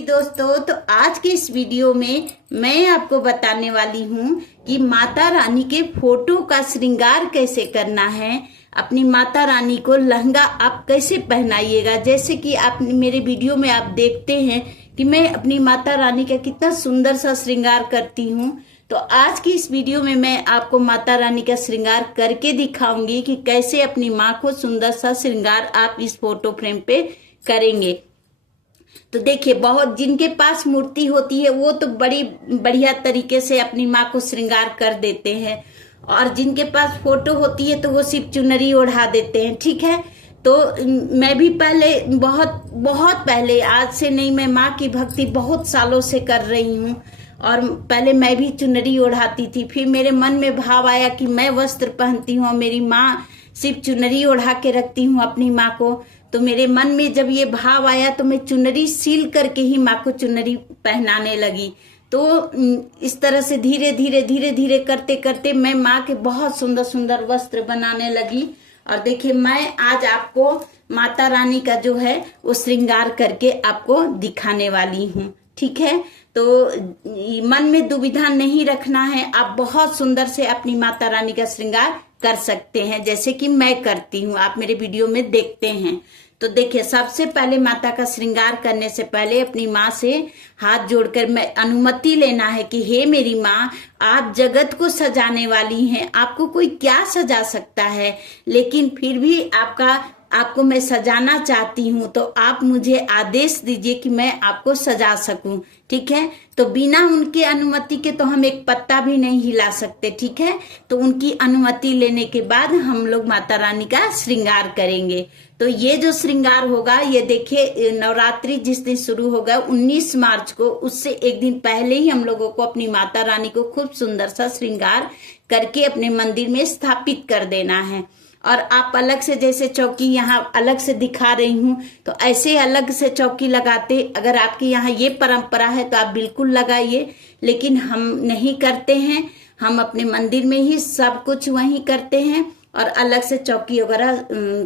दोस्तों, तो आज के इस वीडियो में मैं आपको बताने वाली हूँ कि माता रानी के फोटो का श्रृंगार कैसे करना है। अपनी माता रानी को लहंगा आप कैसे पहनाइएगा। जैसे कि आप मेरे वीडियो में आप देखते हैं कि मैं अपनी माता रानी का कितना सुंदर सा श्रृंगार करती हूँ। तो आज की इस वीडियो में मैं आपको माता रानी का श्रृंगार करके दिखाऊंगी कि कैसे अपनी माँ को सुंदर सा श्रृंगार आप इस फोटो फ्रेम पे करेंगे। तो देखिए, बहुत जिनके पास मूर्ति होती है वो तो बड़ी बढ़िया तरीके से अपनी माँ को श्रृंगार कर देते हैं, और जिनके पास फोटो होती है तो वो सिर्फ चुनरी ओढ़ा देते हैं। ठीक है, तो मैं भी पहले बहुत पहले, आज से नहीं, मैं माँ की भक्ति बहुत सालों से कर रही हूँ। और पहले मैं भी चुनरी ओढ़ाती थी, फिर मेरे मन में भाव आया कि मैं वस्त्र पहनती हूँ, मेरी माँ सिर्फ चुनरी ओढ़ा के रखती हूँ अपनी माँ को। तो मेरे मन में जब ये भाव आया तो मैं चुनरी सील करके ही माँ को चुनरी पहनाने लगी। तो इस तरह से धीरे धीरे करते करते मैं माँ के बहुत सुंदर सुंदर वस्त्र बनाने लगी। और देखिए, मैं आज आपको माता रानी का जो है वो श्रृंगार करके आपको दिखाने वाली हूँ। ठीक है, तो मन में दुविधा नहीं रखना है, आप बहुत सुंदर से अपनी माता रानी का श्रृंगार कर सकते हैं, जैसे कि मैं करती हूँ, आप मेरे वीडियो में देखते हैं। तो देखिए, सबसे पहले माता का श्रृंगार करने से पहले अपनी माँ से हाथ जोड़कर मैं अनुमति लेना है कि हे मेरी माँ, आप जगत को सजाने वाली हैं, आपको कोई क्या सजा सकता है, लेकिन फिर भी आपको मैं सजाना चाहती हूँ, तो आप मुझे आदेश दीजिए कि मैं आपको सजा सकूं। ठीक है, तो बिना उनके अनुमति के तो हम एक पत्ता भी नहीं हिला सकते। ठीक है, तो उनकी अनुमति लेने के बाद हम लोग माता रानी का श्रृंगार करेंगे। तो ये जो श्रृंगार होगा, ये देखिए, नवरात्रि जिस दिन शुरू होगा 19 मार्च को, उससे एक दिन पहले ही हम लोगों को अपनी माता रानी को खूब सुंदर सा श्रृंगार करके अपने मंदिर में स्थापित कर देना है। और आप अलग से, जैसे चौकी यहाँ अलग से दिखा रही हूँ, तो ऐसे अलग से चौकी लगाते, अगर आपके यहाँ ये परंपरा है तो आप बिल्कुल लगाइए, लेकिन हम नहीं करते हैं। हम अपने मंदिर में ही सब कुछ वहीं करते हैं, और अलग से चौकी वगैरह,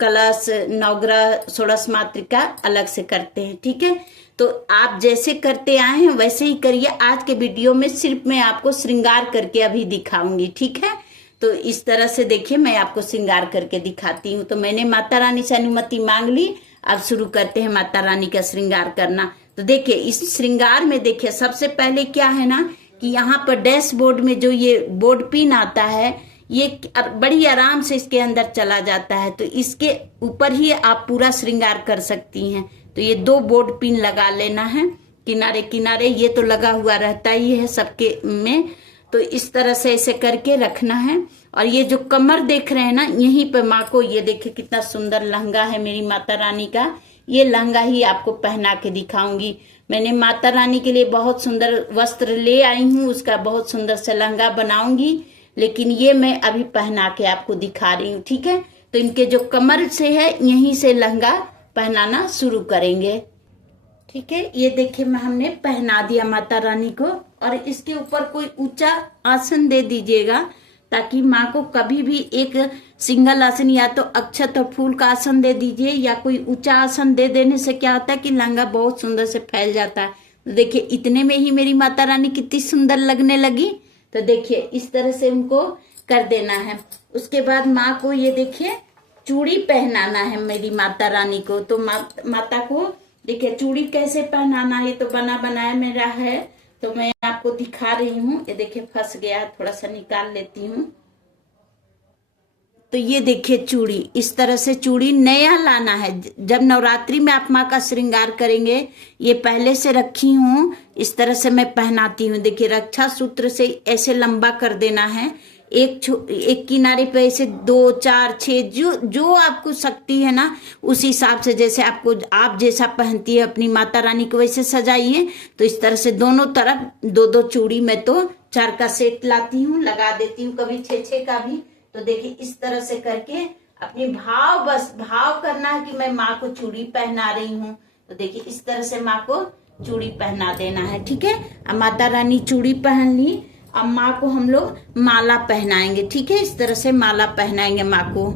कलश, नवग्रह, षोडश मातृका अलग से करते हैं। ठीक है, तो आप जैसे करते आए हैं वैसे ही करिए। आज के वीडियो में सिर्फ मैं आपको श्रृंगार करके अभी दिखाऊंगी। ठीक है, तो इस तरह से देखिए, मैं आपको श्रृंगार करके दिखाती हूँ। तो मैंने माता रानी से अनुमति मांग ली, अब शुरू करते हैं माता रानी का श्रृंगार करना। तो देखिए, इस श्रृंगार में देखिए, सबसे पहले क्या है ना कि यहाँ पर डैशबोर्ड में जो ये बोर्ड पिन आता है, ये बड़ी आराम से इसके अंदर चला जाता है, तो इसके ऊपर ही आप पूरा श्रृंगार कर सकती हैं। तो ये 2 बोर्ड पिन लगा लेना है किनारे किनारे, ये तो लगा हुआ रहता ही है सबके में। तो इस तरह से ऐसे करके रखना है। और ये जो कमर देख रहे हैं ना, यहीं पे माँ को, ये देखिए कितना सुंदर लहंगा है मेरी माता रानी का। ये लहंगा ही आपको पहना के दिखाऊंगी। मैंने माता रानी के लिए बहुत सुंदर वस्त्र ले आई हूँ, उसका बहुत सुंदर से लहंगा बनाऊंगी, लेकिन ये मैं अभी पहना के आपको दिखा रही हूँ। ठीक है, तो इनके जो कमर से है, यहीं से लहंगा पहनाना शुरू करेंगे। ठीक है, ये देखिए, हमने पहना दिया माता रानी को। और इसके ऊपर कोई ऊंचा आसन दे दीजिएगा, ताकि माँ को कभी भी एक सिंगल आसन, या तो अक्षत और फूल का आसन दे दीजिए, या कोई ऊंचा आसन दे देने से क्या होता है कि लहंगा बहुत सुंदर से फैल जाता है। तो देखिए, इतने में ही मेरी माता रानी कितनी सुंदर लगने लगी। तो देखिए, इस तरह से उनको कर देना है। उसके बाद माँ को ये देखिए चूड़ी पहनाना है मेरी माता रानी को। तो माता को देखिए चूड़ी कैसे पहनाना है, ये तो बना बनाया मेरा है, तो मैं आपको दिखा रही हूँ। ये देखिए, फंस गया, थोड़ा सा निकाल लेती हूँ। तो ये देखिए चूड़ी, इस तरह से चूड़ी नया लाना है। जब नवरात्रि में आप माँ का श्रृंगार करेंगे, ये पहले से रखी हूँ, इस तरह से मैं पहनाती हूँ। देखिए, रक्षा सूत्र से ऐसे लंबा कर देना है, एक किनारे पे ऐसे 2, 4, 6, जो आपको शक्ति है ना, उस हिसाब से, जैसे आप जैसा पहनती है अपनी माता रानी को वैसे सजाइए। तो इस तरह से दोनों तरफ 2-2 चूड़ी, मैं तो 4 का सेट लाती हूँ, लगा देती हूँ, कभी 6-6 का भी। तो देखिए, इस तरह से करके अपनी बस भाव करना है कि मैं माँ को चूड़ी पहना रही हूँ। तो देखिए, इस तरह से माँ को चूड़ी पहना देना है। ठीक है, अब माता रानी चूड़ी पहन ली, अब माँ को हम लोग माला पहनाएंगे। ठीक है, इस तरह से माला पहनाएंगे माँ को।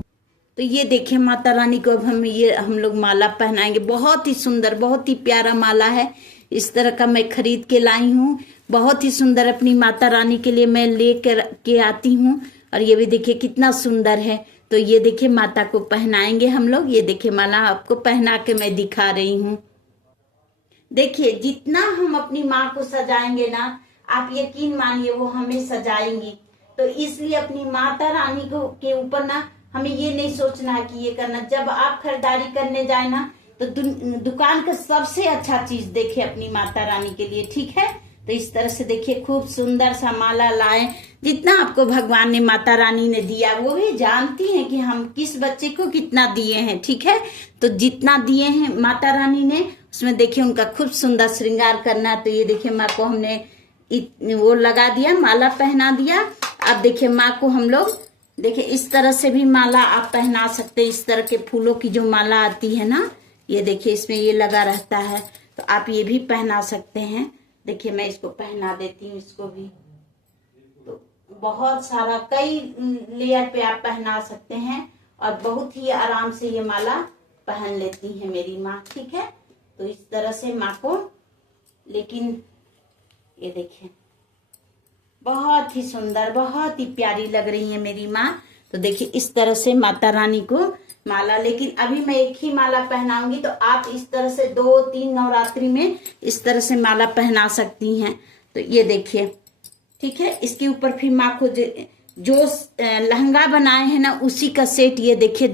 तो ये देखिए, माता रानी को अब हम लोग माला पहनाएंगे। बहुत ही सुंदर, बहुत ही प्यारा माला है। इस तरह का मैं खरीद के लाई हूँ। बहुत ही सुंदर अपनी माता रानी के लिए मैं लेकर के आती हूँ। और ये भी देखिए कितना सुंदर है। तो ये देखिए माता को पहनाएंगे हम लोग। ये देखिए माला आपको पहना के मैं दिखा रही हूँ। देखिए जितना हम अपनी माँ को सजाएंगे ना, आप यकीन मानिए वो हमें सजाएंगी। तो इसलिए अपनी माता रानी को के ऊपर ना हमें ये नहीं सोचना है कि ये करना। जब आप खरीदारी करने जाए ना तो दुकान का सबसे अच्छा चीज देखे अपनी माता रानी के लिए, ठीक है। तो इस तरह से देखिए खूब सुंदर सा माला लाए। जितना आपको भगवान ने माता रानी ने दिया वो भी जानती हैं कि हम किस बच्चे को कितना दिए हैं, ठीक है। तो जितना दिए हैं माता रानी ने उसमें देखिए उनका खूब सुंदर श्रृंगार करना। तो ये देखिए माँ को हमने वो लगा दिया, माला पहना दिया। अब देखिए माँ को हम लोग देखिए इस तरह से भी माला आप पहना सकते हैं। इस तरह के फूलों की जो माला आती है ना, ये देखिए इसमें ये लगा रहता है, तो आप ये भी पहना सकते हैं। देखिए मैं इसको पहना देती हूँ, इसको भी। तो बहुत सारा कई लेयर पे आप पहना सकते हैं और बहुत ही आराम से ये माला पहन लेती है मेरी माँ, ठीक है। तो इस तरह से माँ को, लेकिन ये देखिए बहुत ही सुंदर, बहुत ही प्यारी लग रही है मेरी माँ। तो देखिए इस तरह से माता रानी को माला, लेकिन अभी मैं एक ही माला पहनाऊंगी। तो आप इस तरह से 2-3 नवरात्रि में इस तरह से माला पहना सकती हैं। तो ये देखिए, ठीक है। इसके ऊपर फिर माँ को जो लहंगा बनाए हैं ना उसी का सेट ये देखिए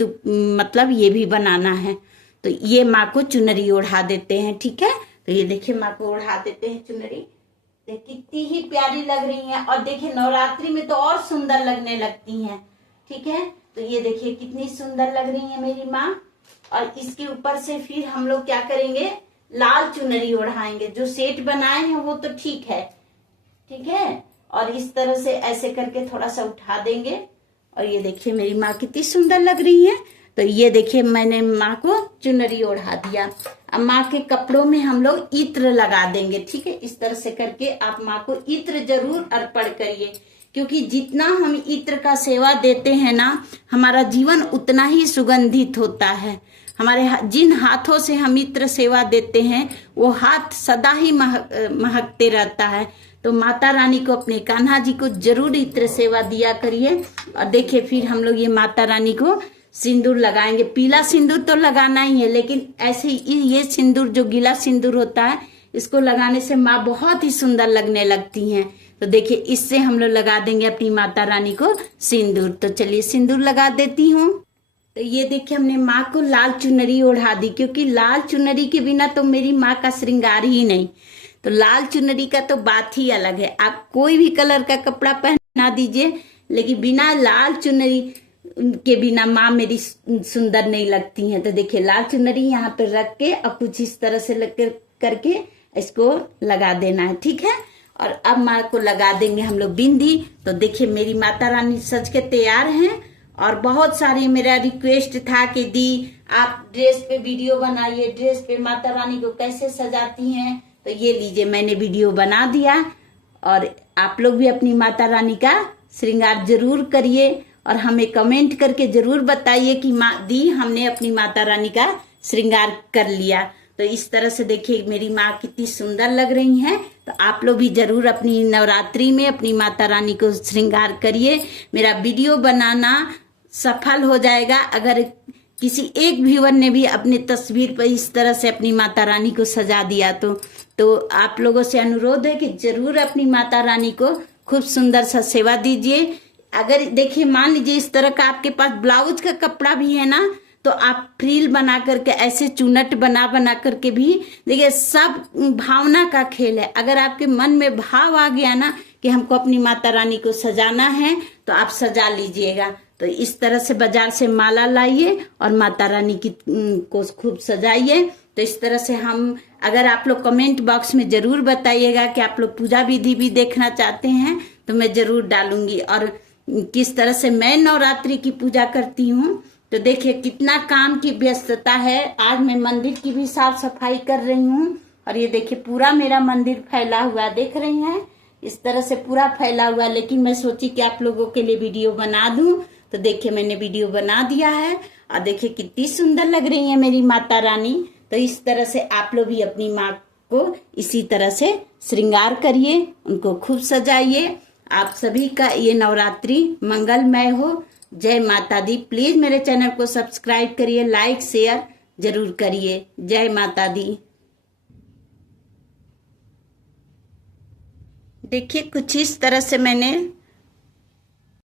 मतलब ये भी बनाना है। तो ये माँ को चुनरी ओढ़ा देते हैं, ठीक है। तो ये देखिए माँ को ओढ़ा देते हैं चुनरी। कितनी ही प्यारी लग रही हैं। और देखिए नवरात्रि में तो और सुंदर लगने लगती हैं, ठीक है। तो ये देखिए कितनी सुंदर लग रही है मेरी माँ। और इसके ऊपर से फिर हम लोग क्या करेंगे, लाल चुनरी ओढ़ाएंगे। जो सेट बनाए हैं वो तो ठीक है, ठीक है। और इस तरह से ऐसे करके थोड़ा सा उठा देंगे। और ये देखिए मेरी माँ कितनी सुंदर लग रही है। तो ये देखिए मैंने माँ को चुनरी ओढ़ा दिया। अब माँ के कपड़ों में हम लोग इत्र लगा देंगे, ठीक है। इस तरह से करके आप माँ को इत्र जरूर अर्पण करिए, क्योंकि जितना हम इत्र का सेवा देते हैं ना, हमारा जीवन उतना ही सुगंधित होता है। हमारे जिन हाथों से हम इत्र सेवा देते हैं वो हाथ सदा ही महकते रहता है। तो माता रानी को, अपने कान्हा जी को जरूर इत्र सेवा दिया करिए। और देखिए फिर हम लोग ये माता रानी को सिंदूर लगाएंगे। पीला सिंदूर तो लगाना ही है, लेकिन ऐसे ये सिंदूर जो गीला सिंदूर होता है इसको लगाने से माँ बहुत ही सुंदर लगने लगती हैं। तो देखिए इससे हम लोग लगा देंगे अपनी माता रानी को सिंदूर। तो चलिए सिंदूर लगा देती हूँ। तो ये देखिए हमने माँ को लाल चुनरी ओढ़ा दी, क्योंकि लाल चुनरी के बिना तो मेरी माँ का श्रृंगार ही नहीं। तो लाल चुनरी का तो बात ही अलग है। आप कोई भी कलर का कपड़ा पहना दीजिए, लेकिन बिना लाल चुनरी के बिना माँ मेरी सुंदर नहीं लगती हैं। तो देखिए लाल चुनरी यहाँ पे रख के और कुछ इस तरह से लग करके इसको लगा देना है, ठीक है। और अब माँ को लगा देंगे हम लोग बिंदी। तो देखिए मेरी माता रानी सज के तैयार हैं। और बहुत सारी मेरा रिक्वेस्ट था कि दी आप ड्रेस पे वीडियो बनाइए, ड्रेस पे माता रानी को कैसे सजाती हैं। तो ये लीजिए मैंने वीडियो बना दिया। और आप लोग भी अपनी माता रानी का श्रृंगार जरूर करिए और हमें कमेंट करके जरूर बताइए कि दी हमने अपनी माता रानी का श्रृंगार कर लिया। तो इस तरह से देखिए मेरी माँ कितनी सुंदर लग रही हैं। तो आप लोग भी जरूर अपनी नवरात्रि में अपनी माता रानी को श्रृंगार करिए। मेरा वीडियो बनाना सफल हो जाएगा अगर किसी एक व्यूअर ने भी अपनी तस्वीर पर इस तरह से अपनी माता रानी को सजा दिया। तो आप लोगों से अनुरोध है कि जरूर अपनी माता रानी को खूब सुंदर सा सेवा दीजिए। अगर देखिए मान लीजिए इस तरह का आपके पास ब्लाउज का कपड़ा भी है ना, तो आप फ्रील बना करके ऐसे चुनट बना करके भी देखिए, सब भावना का खेल है। अगर आपके मन में भाव आ गया ना कि हमको अपनी माता रानी को सजाना है तो आप सजा लीजिएगा। तो इस तरह से बाजार से माला लाइए और माता रानी की को खूब सजाइए। तो इस तरह से हम, अगर आप लोग कमेंट बॉक्स में जरूर बताइएगा कि आप लोग पूजा विधि भी देखना चाहते हैं तो मैं जरूर डालूंगी, और किस तरह से मैं नवरात्रि की पूजा करती हूँ। तो देखिए कितना काम की व्यस्तता है। आज मैं मंदिर की भी साफ सफाई कर रही हूँ। और ये देखिए पूरा मेरा मंदिर फैला हुआ, देख रही हैं, इस तरह से पूरा फैला हुआ। लेकिन मैं सोची कि आप लोगों के लिए वीडियो बना दूं। तो देखिए मैंने वीडियो बना दिया है। और देखिए कितनी सुंदर लग रही है मेरी माता रानी। तो इस तरह से आप लोग भी अपनी माँ को इसी तरह से श्रृंगार करिए, उनको खूब सजाइए। आप सभी का ये नवरात्रि मंगलमय हो। जय माता दी। प्लीज मेरे चैनल को सब्सक्राइब करिए, लाइक शेयर जरूर करिए। जय माता दी। देखिए कुछ इस तरह से मैंने